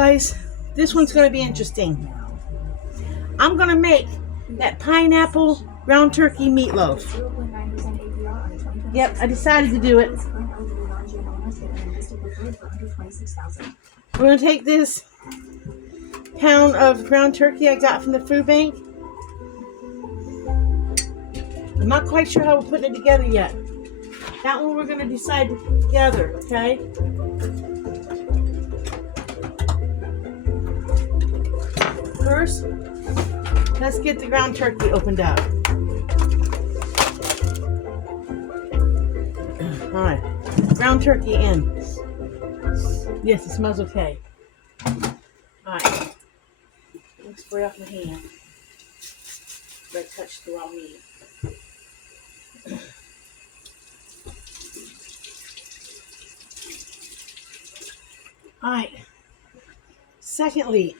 guys, this one's going to be interesting. I'm going to make that pineapple ground turkey meatloaf. Yep, I decided to do it. We're going to take this pound of ground turkey I got from the food bank. I'm not quite sure how we're putting it together yet. That one we're going to decide together, okay? First, let's get the ground turkey opened up. All right, ground turkey in. Yes, it smells okay. All right, let me spray off my hand. I touched the raw meat. All right. Secondly,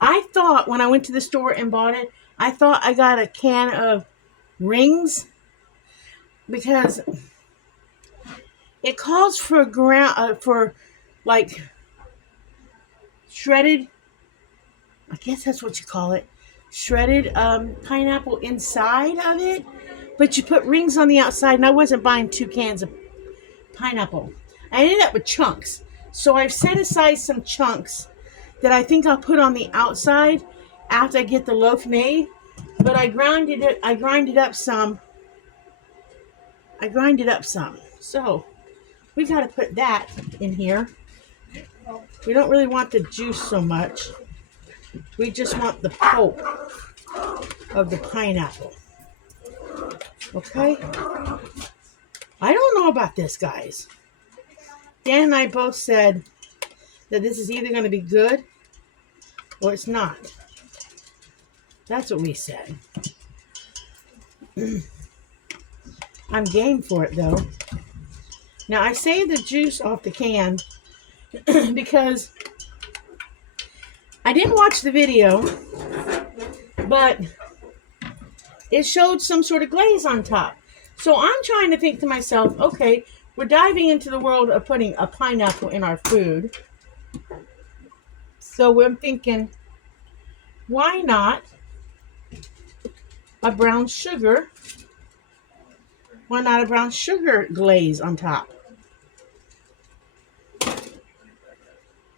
I thought when I went to the store and bought it, I thought I got a can of rings because it calls for like shredded. I guess that's what you call it, shredded pineapple inside of it, but you put rings on the outside. And I wasn't buying 2 cans of pineapple. I ended up with chunks, so I've set aside some chunks that I think I'll put on the outside after I get the loaf made. But I grinded up some. So we got to put that in here. We don't really want the juice so much. We just want the pulp of the pineapple. Okay? I don't know about this, guys. Dan and I both said that this is either going to be good or it's not. That's what we said. I'm game for it, though. Now, I saved the juice off the can because I didn't watch the video, but it showed some sort of glaze on top. So I'm trying to think to myself, okay, we're diving into the world of putting a pineapple in our food. So I'm thinking, why not a brown sugar? Why not a brown sugar glaze on top?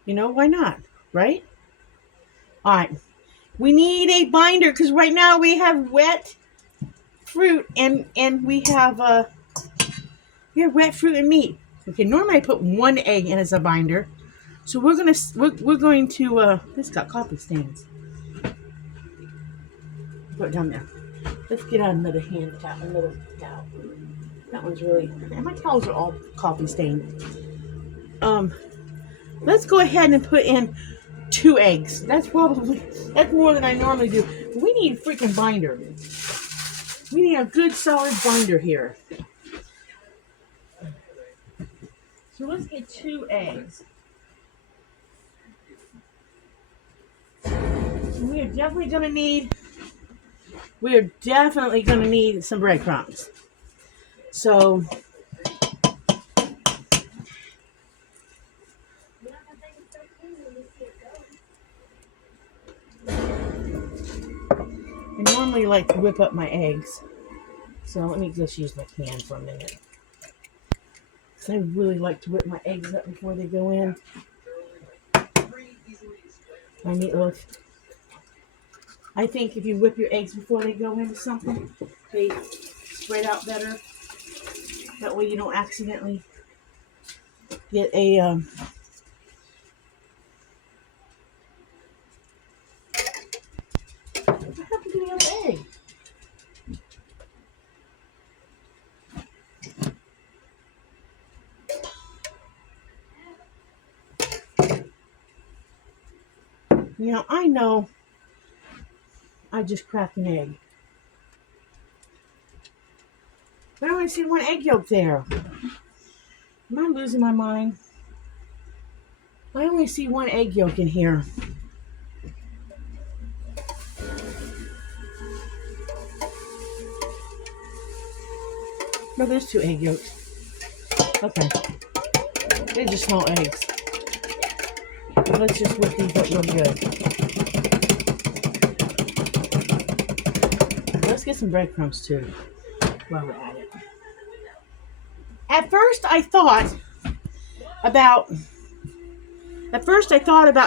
You know, why not? Right? All right. We need a binder because right now we have wet fruit and we have wet fruit and meat. Okay, normally I put 1 egg in as a binder. So we're going to this got coffee stains. Put it down there. Let's get out another hand towel, another towel. That one's really, and my towels are all coffee stained. Let's go ahead and put in 2 eggs. That's more than I normally do. We need a freaking binder. We need a good solid binder here. So let's get 2 eggs. We are definitely going to need some breadcrumbs. So I normally like to whip up my eggs. So let me just use my can for a minute. Because I really like to whip my eggs up before they go in. My meatloaf. I think if you whip your eggs before they go into something, they spread out better. That way you don't accidentally get a what happened to the other egg? You know, I know I just cracked an egg. But I only see 1 egg yolk there. Am I losing my mind? I only see 1 egg yolk in here. No, there's 2 egg yolks. Okay. They're just small eggs. Let's just whip these up real good. Let's get some breadcrumbs too while we're at it. At first I thought about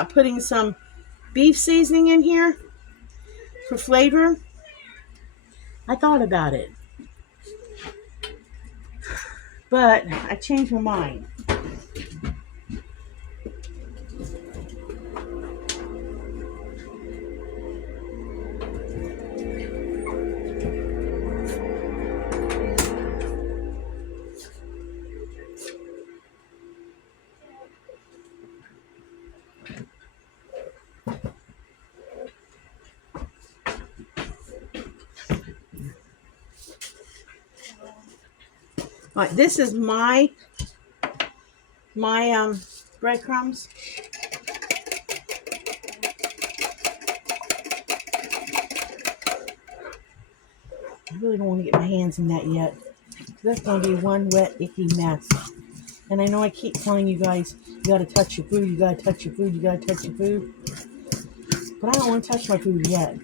putting some beef seasoning in here for flavor. I thought about it. But I changed my mind. All right, this is my breadcrumbs. I really don't want to get my hands in that yet. That's going to be one wet, icky mess. And I know I keep telling you guys, you got to touch your food, you got to touch your food, you got to touch your food. But I don't want to touch my food yet.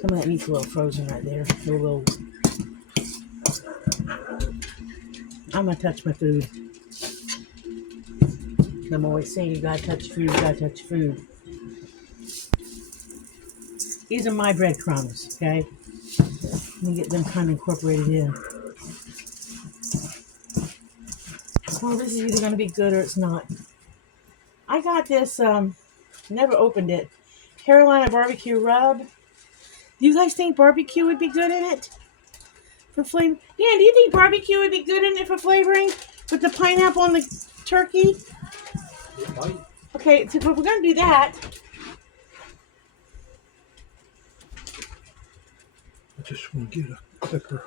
Some of that meat's a little frozen right there. I'm going to touch my food. I'm always saying you got to touch your food, you got to touch your food. These are my breadcrumbs, okay? Let me get them kind of incorporated in. Oh, this is either going to be good or it's not. I got this, never opened it, Carolina barbecue rub. Do you guys think barbecue would be good in it? For flavor? Yeah, do you think barbecue would be good in it for flavoring? With the pineapple and the turkey? Okay, so if we're going to do that... I just want to get a clipper.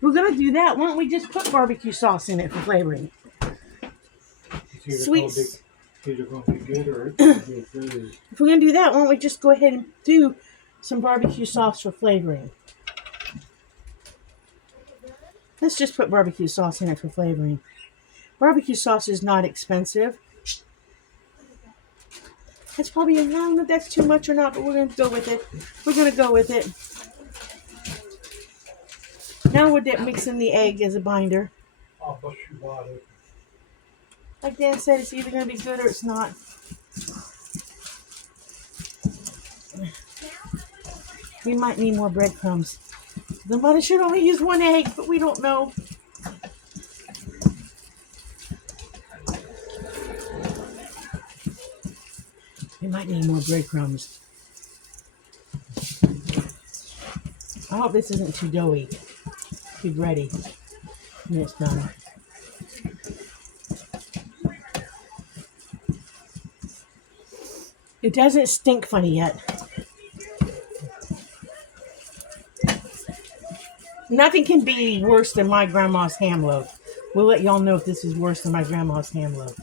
We're going to do that. Why don't we just put barbecue sauce in it for flavoring? Sweet. Either going to be good or it's going to be good. If we're going to do that, why don't we just go ahead and do some barbecue sauce for flavoring? Let's just put barbecue sauce in it for flavoring. Barbecue sauce is not expensive. That's probably, I don't know if that's too much or not, but we're going to go with it. We're going to go with it. Now we're mixing the egg as a binder. I'll bust you wide open. Like Dan said, it's either going to be good or it's not. We might need more breadcrumbs. The mother should only use one egg, but we don't know. We might need more breadcrumbs. I hope this isn't too doughy, too bready. And it's done. It doesn't stink funny yet. Nothing can be worse than my grandma's ham loaf. We'll let y'all know if this is worse than my grandma's ham loaf.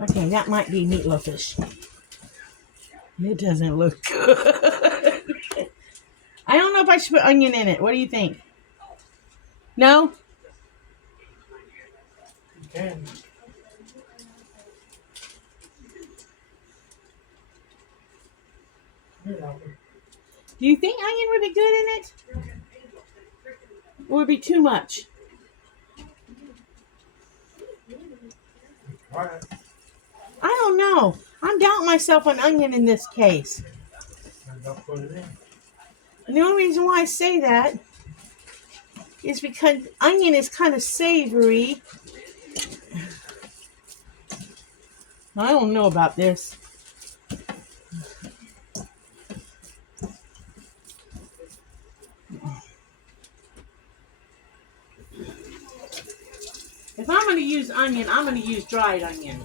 Okay, that might be meatloafish. It doesn't look good. I don't know if I should put onion in it. What do you think? No? You can. Do you think onion would be good in it? Or would it be too much? All right. I don't know. I'm doubting myself on onion in this case. And I'll put it in. And the only reason why I say that is because onion is kind of savory. I don't know about this. If I'm going to use onion, I'm going to use dried onion.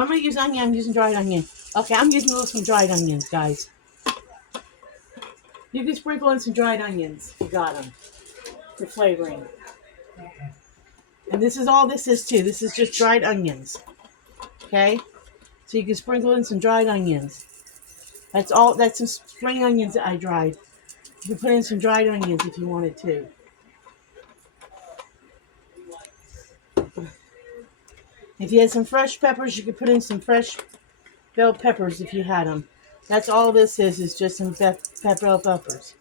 I'm going to use onion. I'm using dried onion. Okay, I'm using some dried onions, guys. You can sprinkle in some dried onions. You got them for flavoring. And this is all this is too. This is just dried onions. Okay? So you can sprinkle in some dried onions. That's all. That's some spring onions that I dried. You can put in some dried onions if you wanted to. If you had some fresh peppers, you could put in some fresh bell peppers if you had them. That's all this is just some bell peppers.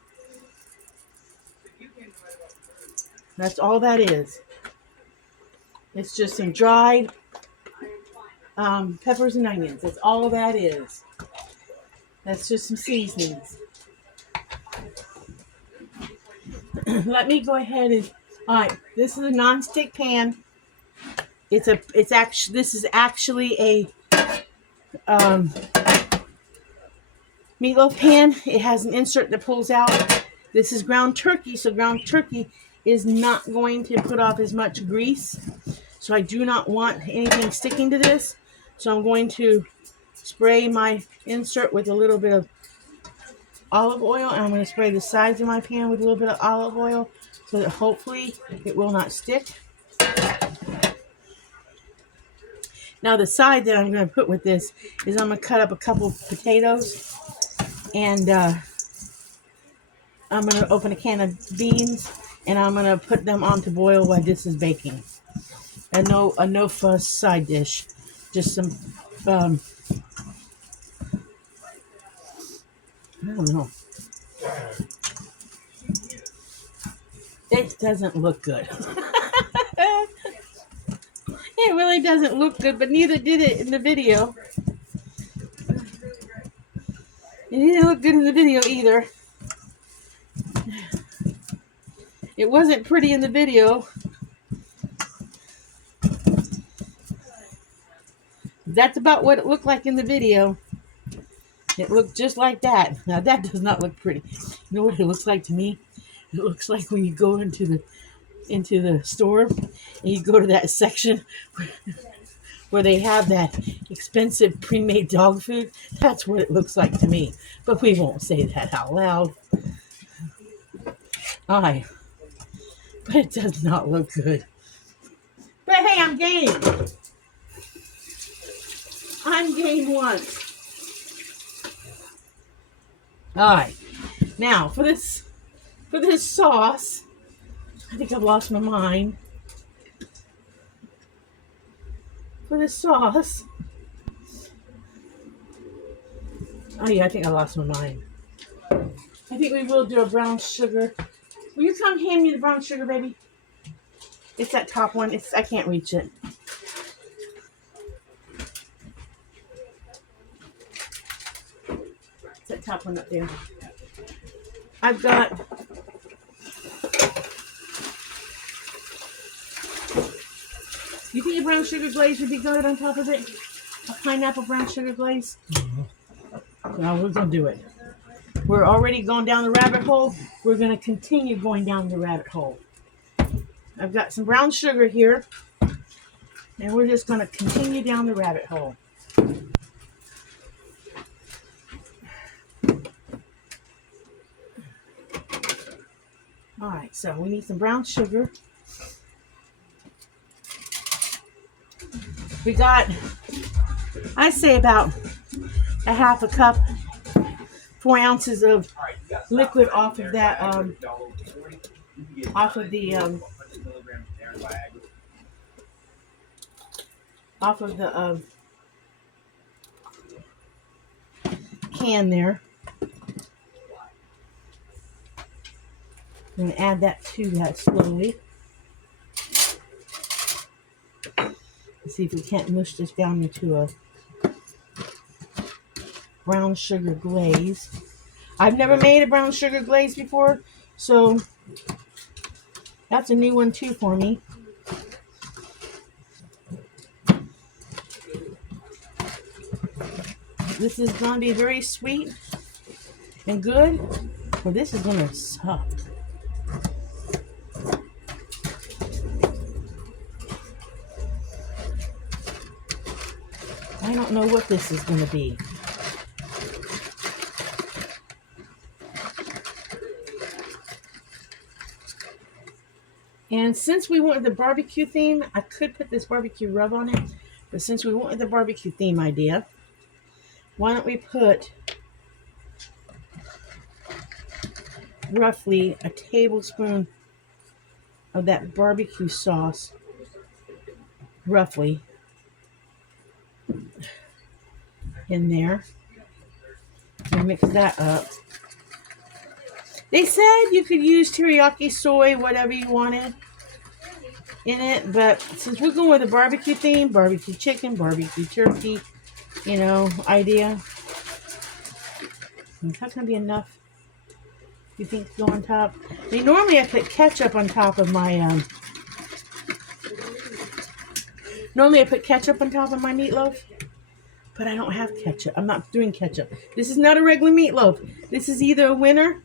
That's all that is. It's just some dried peppers and onions. That's all that is. That's just some seasonings. Let me go ahead and, all right, this is a non-stick pan. This is actually a meatloaf pan. It has an insert that pulls out. This is ground turkey, so ground turkey is not going to put off as much grease. So I do not want anything sticking to this. So I'm going to spray my insert with a little bit of olive oil, and I'm going to spray the sides of my pan with a little bit of olive oil so that hopefully it will not stick. Now the side that I'm going to put with this is I'm going to cut up a couple potatoes, and I'm going to open a can of beans, and I'm going to put them on to boil while this is baking. A no fuss side dish. Just some, I don't know. It doesn't look good. It really doesn't look good, but neither did it in the video. It didn't look good in the video either. It wasn't pretty in the video. That's about what it looked like in the video. It looked just like that. Now that does not look pretty. You know what it looks like to me? It looks like when you go into the store and you go to that section where they have that expensive pre-made dog food. That's what it looks like to me. But we won't say that out loud. But it does not look good. But hey, I'm game. I'm game once. Alright. Now for this sauce, I think I've lost my mind. For this sauce. Oh yeah, I think I lost my mind. I think we will do a brown sugar. Will you come hand me the brown sugar, baby? It's that top one. I can't reach it. It's that top one up there. I've got you think a brown sugar glaze would be good on top of it? A pineapple brown sugar glaze? Mm-hmm. No, we're going to do it. We're already going down the rabbit hole. We're going to continue going down the rabbit hole. I've got some brown sugar here. And we're just going to continue down the rabbit hole. Alright, so we need some brown sugar. We got, I say about a half a cup, 4 ounces of liquid off of that, off of the can there. I'm going to add that to that slowly. Let's see if we can't mush this down into a brown sugar glaze. I've never made a brown sugar glaze before, so that's a new one too for me. This is going to be very sweet and good, but this is going to suck. I don't know what this is going to be. And since we went with the barbecue theme, I could put this barbecue rub on it. But since we went with the barbecue theme idea, why don't we put roughly a tablespoon of that barbecue sauce, roughly, in there. And mix that up. They said you could use teriyaki soy, whatever you wanted in it, but since we're going with a barbecue theme, barbecue chicken, barbecue turkey, idea. Is that going to be enough? You think to go on top? I mean, normally I put ketchup on top of my, meatloaf, but I don't have ketchup. I'm not doing ketchup. This is not a regular meatloaf. This is either a winner,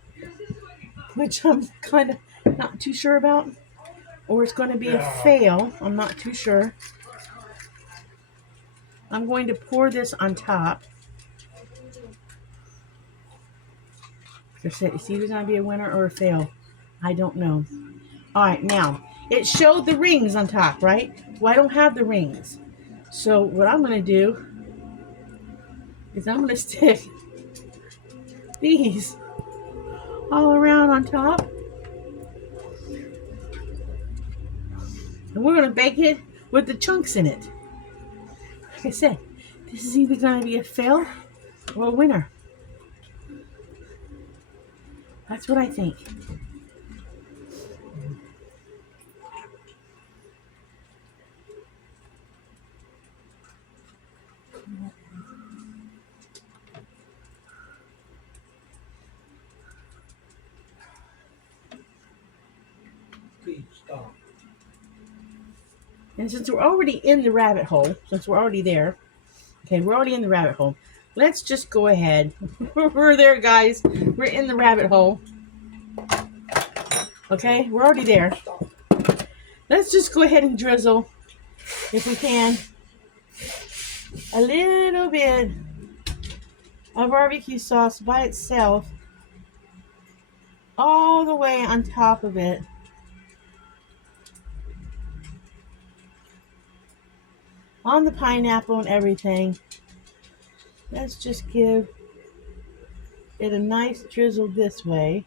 which I'm kind of not too sure about, or it's going to be a fail. I'm not too sure. I'm going to pour this on top. Like I said, it's either going to be a winner or a fail. I don't know. All right, now, it showed the rings on top, right? Well, I don't have the rings. So what I'm going to do is I'm going to stick these all around on top. And we're going to bake it with the chunks in it. Like I said, this is either going to be a fail or a winner. That's what I think. Please stop. And since we're already in the rabbit hole, we're already in the rabbit hole. Let's just go ahead. We're there, guys. We're in the rabbit hole. Okay, we're already there. Let's just go ahead and drizzle, if we can, a little bit of barbecue sauce by itself all the way on top of it. On the pineapple and everything. Let's just give it a nice drizzle this way.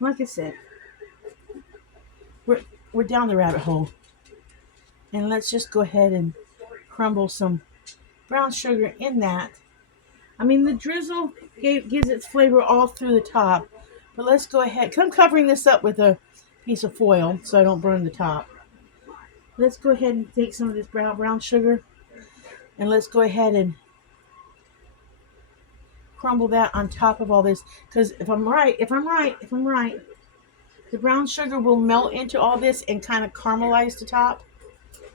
Like I said, we're down the rabbit hole. And let's just go ahead and crumble some brown sugar in that. I mean, the drizzle gives its flavor all through the top. But let's go ahead, because I'm covering this up with a piece of foil so I don't burn the top. Let's go ahead and take some of this brown sugar. And let's go ahead and crumble that on top of all this. Because if I'm right, the brown sugar will melt into all this and kind of caramelize the top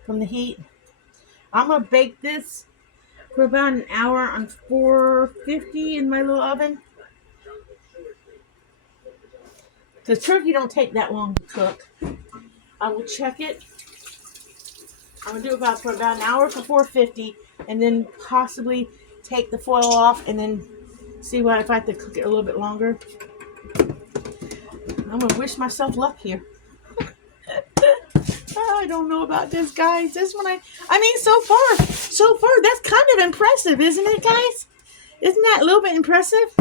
from the heat. I'm going to bake this for about an hour on 450 in my little oven. Because turkey don't take that long to cook. I will check it. I'm going to do it for about an hour for 450 and then possibly take the foil off and then see if I have to cook it a little bit longer. I'm going to wish myself luck here. I don't know about this, guys. This one, I mean, so far, that's kind of impressive, isn't it, guys? Isn't that a little bit impressive?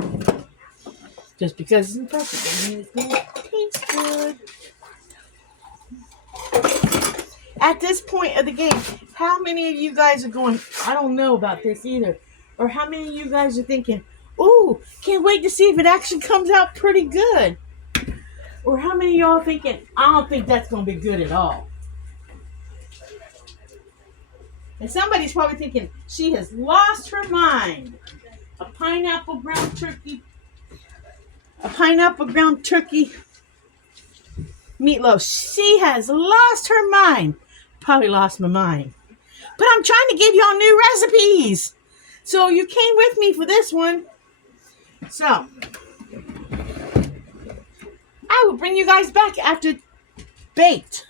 Just because it's impressive doesn't mean it's going to taste good. At this point of the game, how many of you guys are going, I don't know about this either? Or how many of you guys are thinking, ooh, can't wait to see if it actually comes out pretty good? Or how many of y'all thinking, I don't think that's going to be good at all? And somebody's probably thinking, she has lost her mind. A pineapple ground turkey meatloaf. She has lost her mind. Probably lost my mind. But I'm trying to give y'all new recipes. So you came with me for this one. So I will bring you guys back after baked.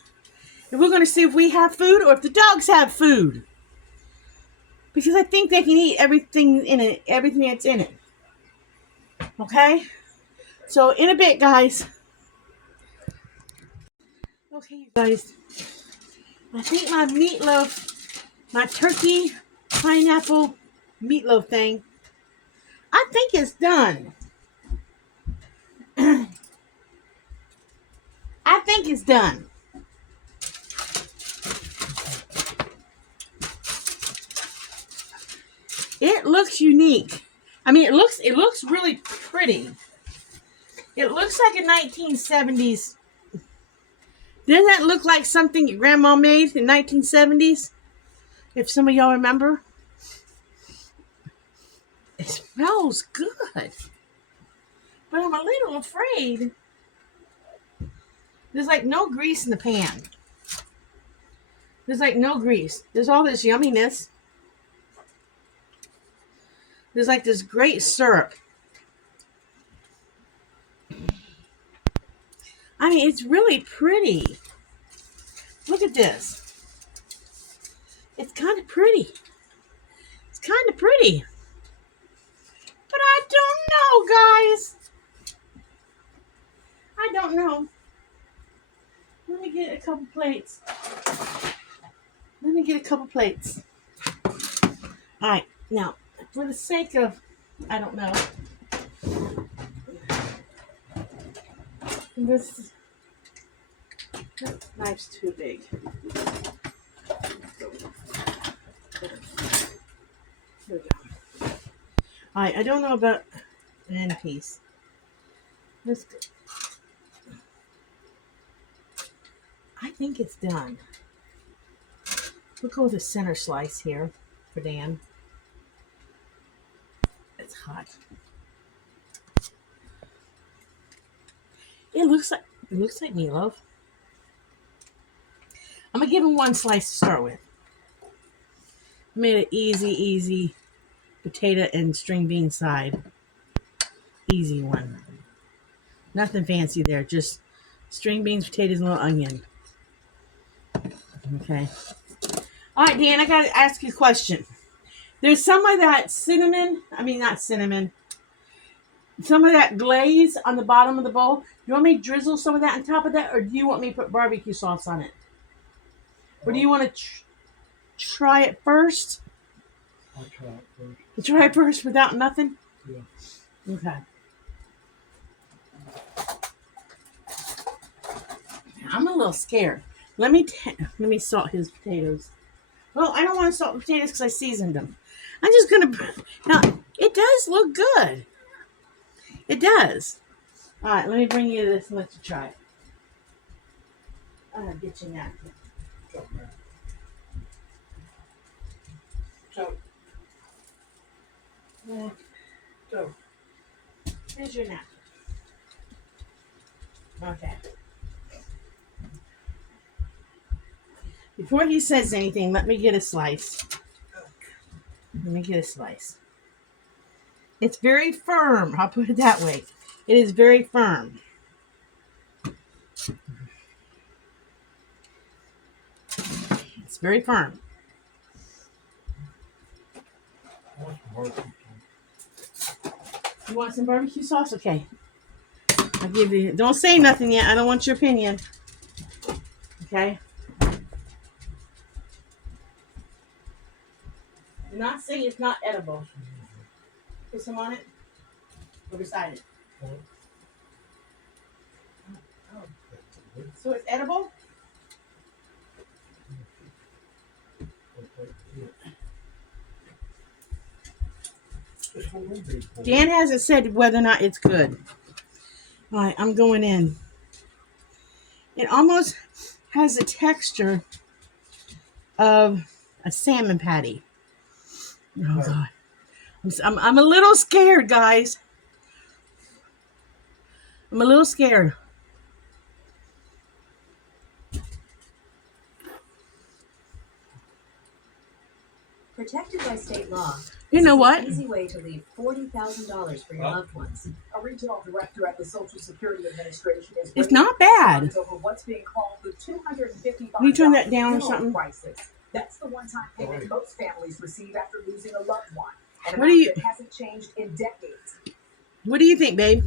And we're going to see if we have food or if the dogs have food. Because I think they can eat everything in it, everything that's in it. Okay? So in a bit, guys. Okay, you guys. I think my meatloaf, my turkey, pineapple meatloaf thing, I think it's done. I think it's done. It looks unique. I mean, it looks really pretty. It looks like a 1970s. Doesn't that look like something your grandma made in 1970s? If some of y'all remember. It smells good. But I'm a little afraid. There's like no grease in the pan. There's like no grease. There's all this yumminess. There's like this great syrup. I mean, it's really pretty. Look at this. It's kind of pretty. It's kind of pretty. But I don't know, guys. I don't know. Let me get a couple plates. All right. Now, for the sake of, I don't know. This knife's too big. Here we go. All right, I don't know about an end piece. Let's go. I think it's done. We'll go with a center slice here for Dan. It's hot. It looks like meatloaf. I'm gonna give him one slice to start with. I made an easy potato and string bean side. Easy one. Nothing fancy there. Just string beans, potatoes, and a little onion. Okay. All right, Dan, I gotta ask you a question. There's some of that some of that glaze on the bottom of the bowl. You want me to drizzle some of that on top of that, or do you want me to put barbecue sauce on it? Or do you want to try it first? I'll try it first. You try it first without nothing? Yeah. Okay. I'm a little scared. Let me salt his potatoes. Well, I don't want to salt the potatoes because I seasoned them. I'm just going to... Now, it does look good. It does. All right, let me bring you this and let you try it. I'm going to get you a napkin. So, here's your napkin. Okay. Before he says anything, let me get a slice. It's very firm. I'll put it that way. It is very firm. It's very firm. You want some barbecue sauce? Okay. I'll give you. Don't say nothing yet. I don't want your opinion. Okay. Do not say it's not edible. Put some on it. Or beside it. So it's edible? Dan hasn't said whether or not it's good. All right, I'm going in. It almost has the texture of a salmon patty. Oh, God. I'm a little scared, guys. I'm a little scared. by state law. You know what? An easy way to leave $40,000 for your loved ones. A regional director at the Social Security Administration is It's not bad. over what's being called the $255 Can you turn that down or funeral something? crisis. That's the one-time payment most families receive after losing a loved one. And What do you- that hasn't changed in decades. What do you think, babe?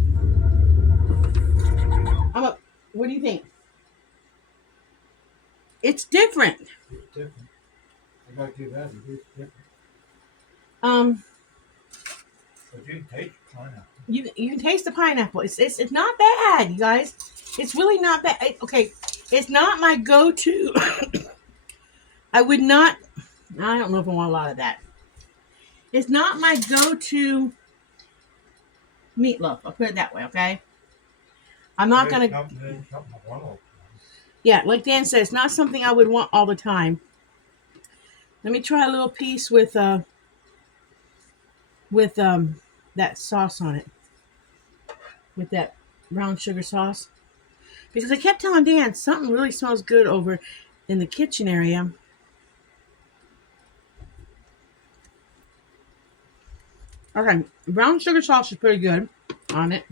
What do you think? It's different. It's different. I gotta give that. It is different. But you can taste pineapple. You can taste the pineapple. It's not bad, you guys. It's really not bad. Okay, it's not my go-to. I would not. I don't know if I want a lot of that. It's not my go-to meatloaf. I'll put it that way. Okay. I'm not gonna. Something I want all the time. Yeah, like Dan said, it's not something I would want all the time. Let me try a little piece with that sauce on it. With that brown sugar sauce. Because I kept telling Dan, something really smells good over in the kitchen area. Okay, brown sugar sauce is pretty good on it.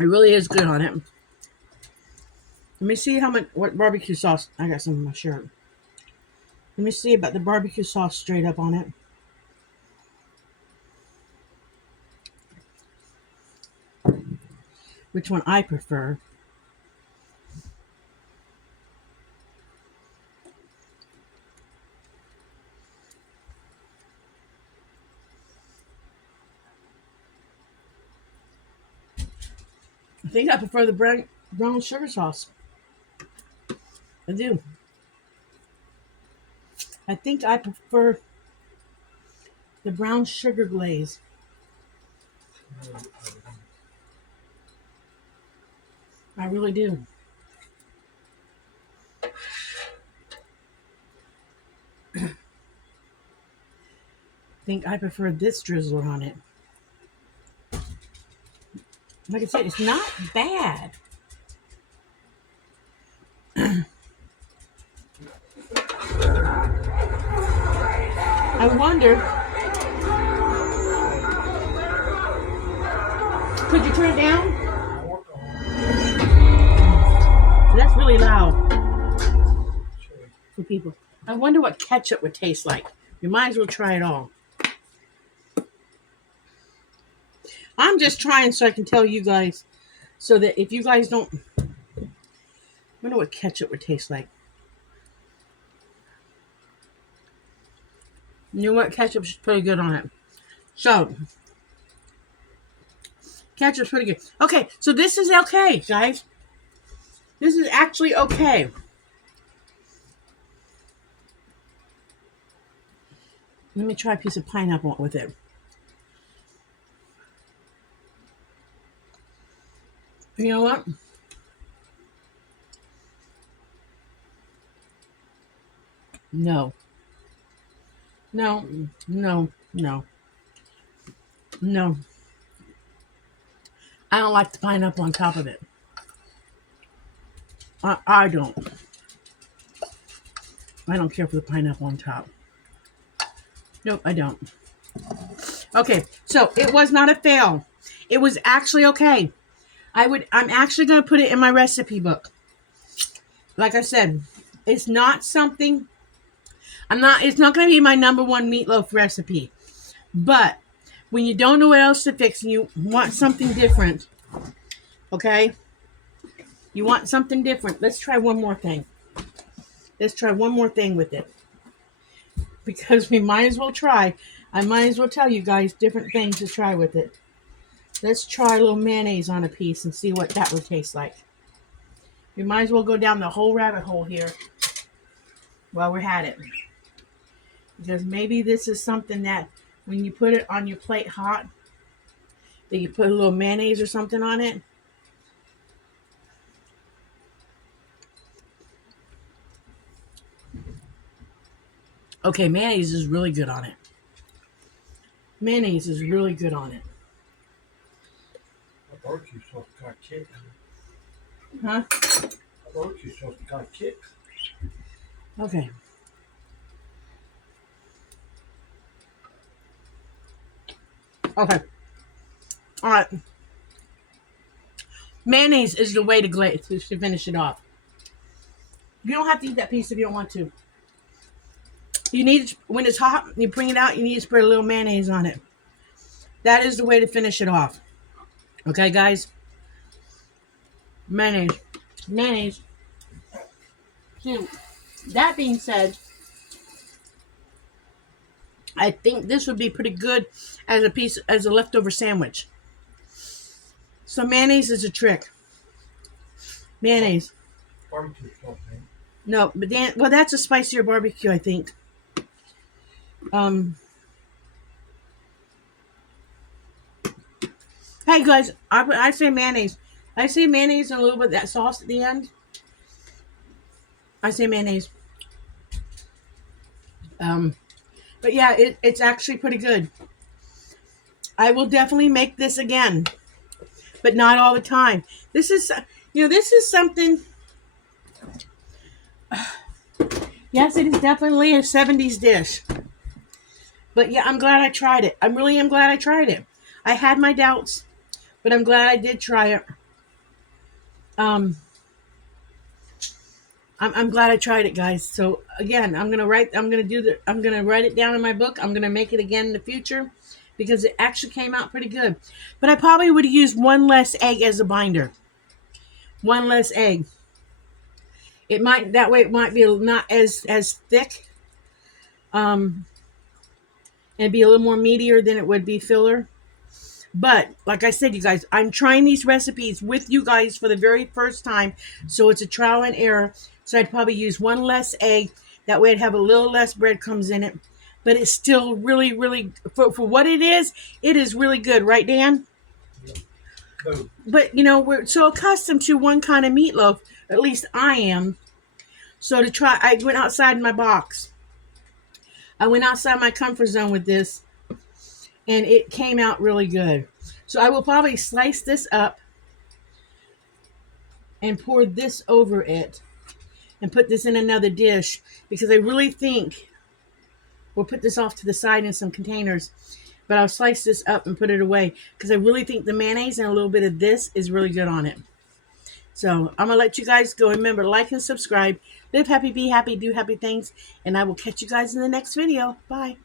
It really is good on it. Let me see what barbecue sauce. I got some in my shirt. Let me see about the barbecue sauce straight up on it. Which one I prefer. I think I prefer the brown sugar sauce. I do. I think I prefer the brown sugar glaze. I really do. I think I prefer this drizzler on it. Like I said, it's not bad. I wonder, could you turn it down? That's really loud for people. I wonder what ketchup would taste like. You might as well try it all. I'm just trying so I can tell you guys, so that if you guys don't, I wonder what ketchup would taste like. You know what? Ketchup's pretty good on it. So, ketchup's pretty good. Okay, so this is okay, guys. This is actually okay. Let me try a piece of pineapple with it. You know what? No. No. I don't like the pineapple on top of it. I don't. I don't care for the pineapple on top. Nope, I don't. Okay, so it was not a fail. It was actually okay. I'm actually going to put it in my recipe book. Like I said, it's not something, it's not going to be my number one meatloaf recipe. But when you don't know what else to fix and you want something different, okay? You want something different. Let's try one more thing. Let's try one more thing with it. Because we might as well try. I might as well tell you guys different things to try with it. Let's try a little mayonnaise on a piece and see what that would taste like. We might as well go down the whole rabbit hole here while we're at it. Because maybe this is something that when you put it on your plate hot, that you put a little mayonnaise or something on it. Okay, mayonnaise is really good on it. Mayonnaise is really good on it. Barbecue sauce got kicked. Huh? Barbecue sauce got kicked. Okay. Okay. All right. Mayonnaise is the way to glaze to finish it off. You don't have to eat that piece if you don't want to. You need, when it's hot, you bring it out, you need to spread a little mayonnaise on it. That is the way to finish it off. Okay, guys? Mayonnaise. Mayonnaise. So, that being said, I think this would be pretty good as a leftover sandwich. So mayonnaise is a trick. Mayonnaise. Barbecue sauce, man. No, but then, well, that's a spicier barbecue, I think. Hey guys, I say mayonnaise. I say mayonnaise and a little bit of that sauce at the end. I say mayonnaise. But yeah, it's actually pretty good. I will definitely make this again, but not all the time. This is, this is something. Yes, it is definitely a 70s dish. But yeah, I'm glad I tried it. I really am glad I tried it. I had my doubts, but I'm glad I did try it. I'm glad I tried it, guys. So again, I'm gonna write it down in my book. I'm gonna make it again in the future because it actually came out pretty good. But I probably would have used one less egg as a binder. One less egg. It might be not as thick. And be a little more meatier than it would be filler. But like I said, you guys, I'm trying these recipes with you guys for the very first time, so it's a trial and error. So I'd probably use one less egg. That way I'd have a little less breadcrumbs in it. But it's still really, really, for what it is really good, right, Dan? Yeah. But we're so accustomed to one kind of meatloaf. At least I am. So I went outside my box. I went outside my comfort zone with this, and it came out really good. So I will probably slice this up and pour this over it and put this in another dish because I really think we'll put this off to the side in some containers, but I'll slice this up and put it away because I really think the mayonnaise and a little bit of this is really good on it. So I'm going to let you guys go. Remember, like and subscribe. Live happy, be happy, do happy things. And I will catch you guys in the next video. Bye.